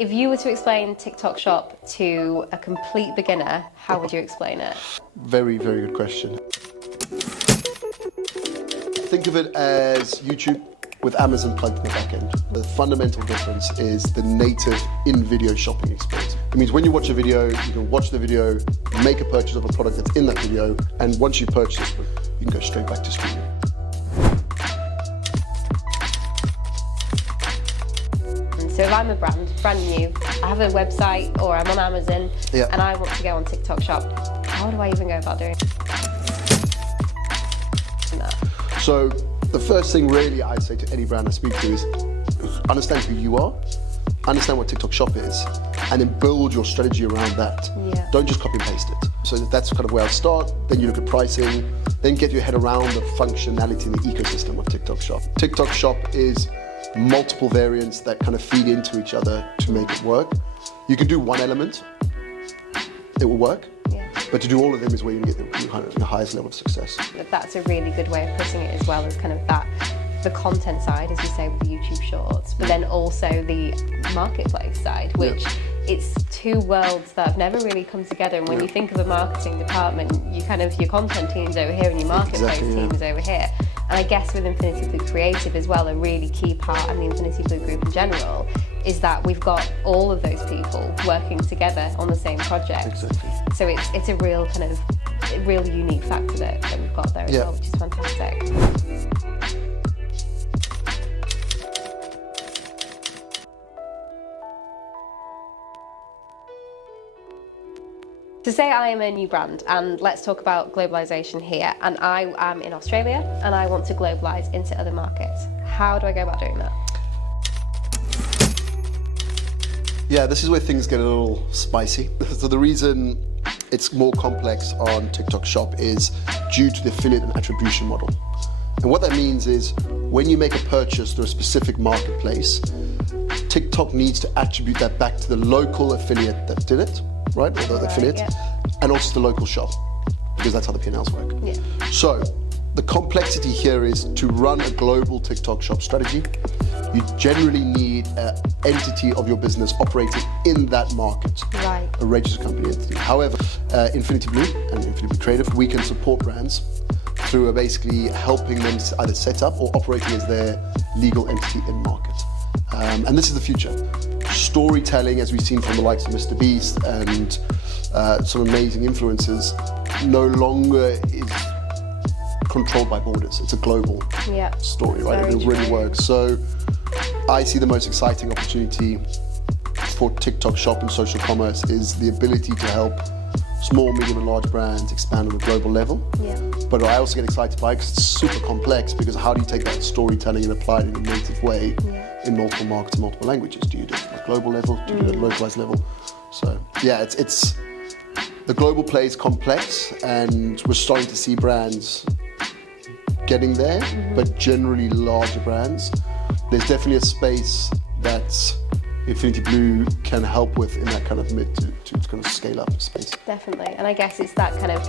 If you were to explain TikTok Shop to a complete beginner, how would you explain it? Very, very good question. Think of it as YouTube with Amazon plugged in the back end. The fundamental difference is the native in-video shopping experience. It means when you watch a video, you can watch the video, make a purchase of a product that's in that video, and once you purchase it, you can go straight back to streaming. So if I'm a brand new, I have a website or I'm on Amazon and I want to go on TikTok Shop, how do I even go about doing that? So the first thing really I'd say to any brand I speak to is understand who you are, understand what TikTok Shop is, and then build your strategy around that. Yeah. Don't just copy and paste it. So that's kind of where I'll start. Then you look at pricing, then get your head around the functionality and the ecosystem of TikTok Shop. TikTok Shop is multiple variants that kind of feed into each other to make it work. You can do one element, it will work. But to do all of them is where you can get the highest level of success. That's a really good way of putting it as well, as kind of the content side, as you say, with the YouTube Shorts, but then also the marketplace side, which it's two worlds that have never really come together. And when you think of a marketing department, you kind of, your content team's over here and your marketplace team is over here. And I guess with Infinity Blue Creative as well, a really key part, and the Infinity Blue Group in general, is that we've got all of those people working together on the same project. Exactly. So it's a real kind of, real unique factor that we've got there as well, which is fantastic. To say I am a new brand, and let's talk about globalization here, and I am in Australia and I want to globalize into other markets. How do I go about doing that? Yeah, this is where things get a little spicy. So the reason it's more complex on TikTok Shop is due to the affiliate and attribution model. And what that means is when you make a purchase through a specific marketplace, TikTok needs to attribute that back to the local affiliate that did it, right? Or the affiliate, and also the local shop, because that's how the P&Ls work. Yeah. So the complexity here is to run a global TikTok Shop strategy, you generally need an entity of your business operating in that market, a registered company entity. However, Infinity Blue and Infinity Blue Creative, we can support brands through basically helping them either set up or operating as their legal entity in market. And this is the future. Storytelling, as we've seen from the likes of Mr. Beast and some amazing influencers, no longer is controlled by borders. It's a global story, right? And it really works. So I see the most exciting opportunity for TikTok Shop and social commerce is the ability to help small, medium and large brands expand on a global level. But I also get excited by it because it's super complex, because how do you take that storytelling and apply it in a native way in multiple markets and multiple languages? Do you do it at a global level? Do you do it at a localized level? So yeah, it's the global play is complex, and we're starting to see brands getting there, but generally larger brands. There's definitely a space that Infinity Blue can help with in that kind of mid to kind of scale up space. Definitely, and I guess it's that kind of,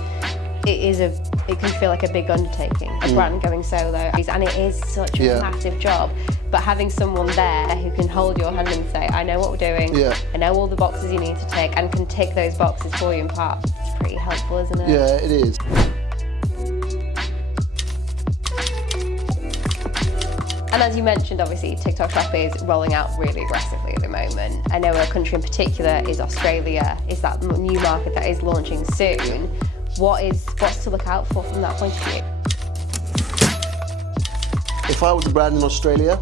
it can feel like a big undertaking, a brand going solo, and it is such a massive job, but having someone there who can hold your hand and say, I know what we're doing, I know all the boxes you need to tick, and can tick those boxes for you in part, it's pretty helpful, isn't it? Yeah, it is. And as you mentioned, obviously, TikTok Shop is rolling out really aggressively at the moment. I know a country in particular is Australia, is that new market that is launching soon. What's to look out for from that point of view? If I was a brand in Australia,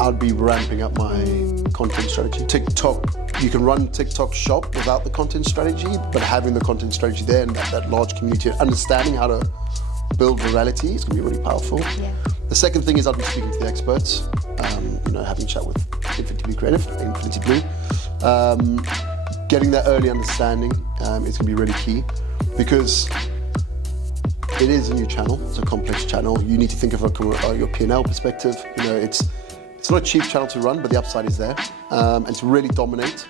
I'd be ramping up my content strategy. TikTok, you can run TikTok Shop without the content strategy, but having the content strategy there and that large community, understanding how to build virality is going to be really powerful. The second thing is I'll be speaking to the experts, having a chat with Infinity Blue Creative, Infinity Blue. Getting that early understanding is going to be really key, because it is a new channel, it's a complex channel. You need to think of your P&L perspective. It's not a cheap channel to run, but the upside is there. And to really dominate,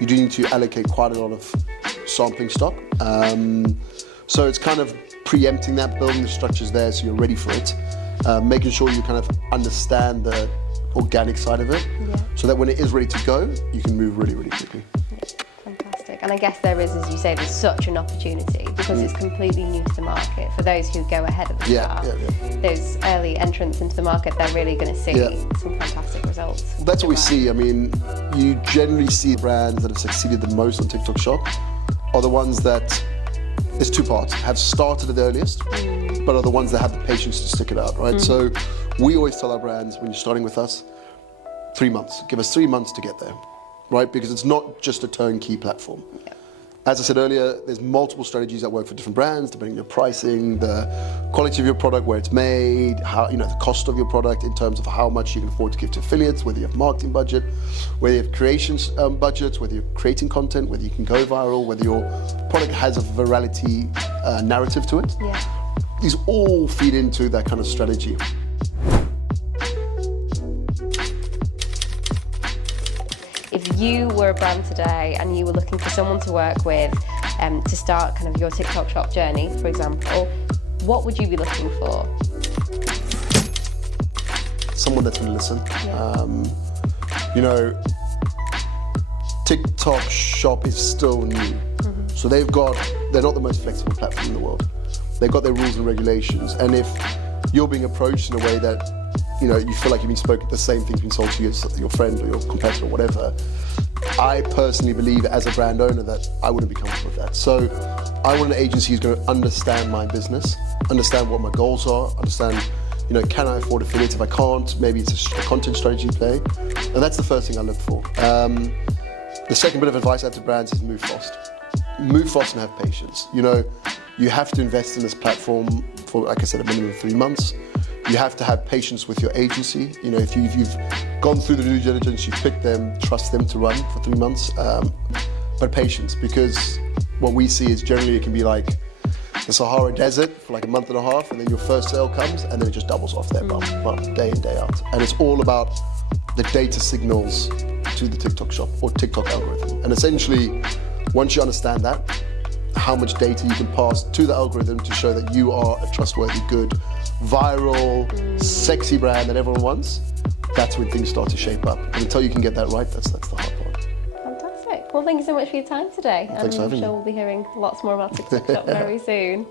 you do need to allocate quite a lot of sampling stock. So it's kind of preempting that, building the structures there so you're ready for it. Making sure you kind of understand organic side of it, so that when it is ready to go, you can move really, really quickly. Fantastic. And I guess there is, as you say, there's such an opportunity because it's completely new to the market. For those who go ahead of the start, those early entrants into the market, they're really going to see some fantastic results. That's what we see. I mean, you generally see brands that have succeeded the most on TikTok Shop are the ones that, there's two parts, have started at the earliest, but are the ones that have the patience to stick it out, right? So we always tell our brands, when you're starting with us, 3 months. Give us 3 months to get there, right? Because it's not just a turnkey platform. As I said earlier, there's multiple strategies that work for different brands, depending on your pricing, the quality of your product, where it's made, how, you know, the cost of your product in terms of how much you can afford to give to affiliates, whether you have marketing budget, whether you have creations budgets, whether you're creating content, whether you can go viral, whether your product has a virality narrative to it. These all feed into that kind of strategy. If you were a brand today and you were looking for someone to work with to start kind of your TikTok Shop journey, for example, what would you be looking for? Someone that's going to listen. You know, TikTok Shop is still new. So they're not the most flexible platform in the world. They've got their rules and regulations. And if you're being approached in a way that, you know, you feel like you've been spoken, the same thing's been sold to you as your friend or your competitor or whatever, I personally believe as a brand owner that I wouldn't be comfortable with that. So I want an agency who's going to understand my business, understand what my goals are, understand, you know, can I afford affiliates? If I can't, maybe it's a content strategy play. And that's the first thing I look for. The second bit of advice I have to brands is move fast. Move fast and have patience. You know, you have to invest in this platform for, like I said, a minimum of 3 months. You have to have patience with your agency. You know, if you've gone through the due diligence, you've picked them, trust them to run for 3 months. But patience, because what we see is generally it can be like the Sahara Desert for like a month and a half, and then your first sale comes, and then it just doubles off there, day in, day out. And it's all about the data signals to the TikTok Shop or TikTok algorithm. And essentially, once you understand that, how much data you can pass to the algorithm to show that you are a trustworthy, good, viral, sexy brand that everyone wants, that's when things start to shape up. And until you can get that right, that's the hard part. Fantastic. Well, thank you so much for your time today. Thanks for having me. I'm sure we'll be hearing lots more about TikTok Shop very soon.